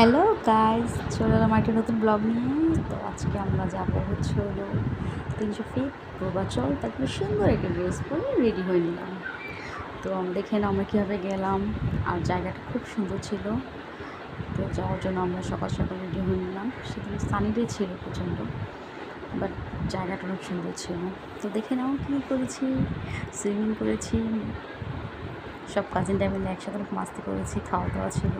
Hello guys, চলে এলাম একটা নতুন ব্লগ নিয়ে। তো আজকে আমরা যাবো হলো 300 ফিট পূর্বাচল। তারপরে সুন্দর একটা ড্রেস পরে রেডি হয়ে নিলাম। তো দেখে না আমরা কীভাবে গেলাম, আর জায়গাটা খুব সুন্দর ছিল। তো যাওয়ার জন্য আমরা সকাল সকাল রেডি হয়ে নিলাম। সেদিন সানি ডে ছিল প্রচণ্ড, বাট জায়গাটা অনেক সুন্দর ছিল। তো দেখে নাও কী করেছি, সুইমিং করেছি, সব কাজিনরা মিলে একসাথে অনেক মাস্তি করেছি, খাওয়া দাওয়া ছিল।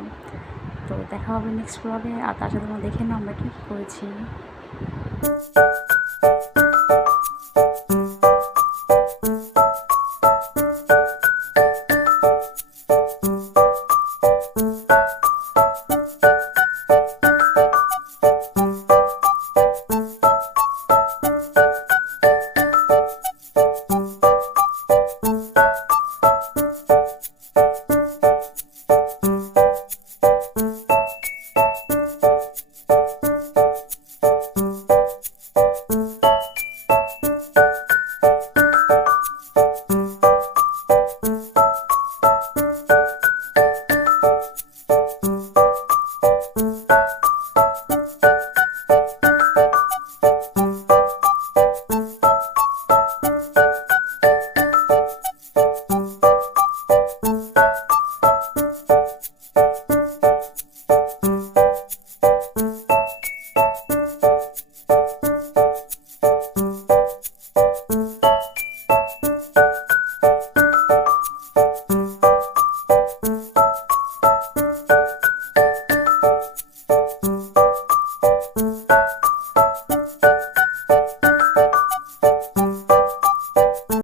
তো দেখা হবে নেক্সট ব্লগে, আর তার সাথে তোমরা দেখে নাও আমরা কী করেছি।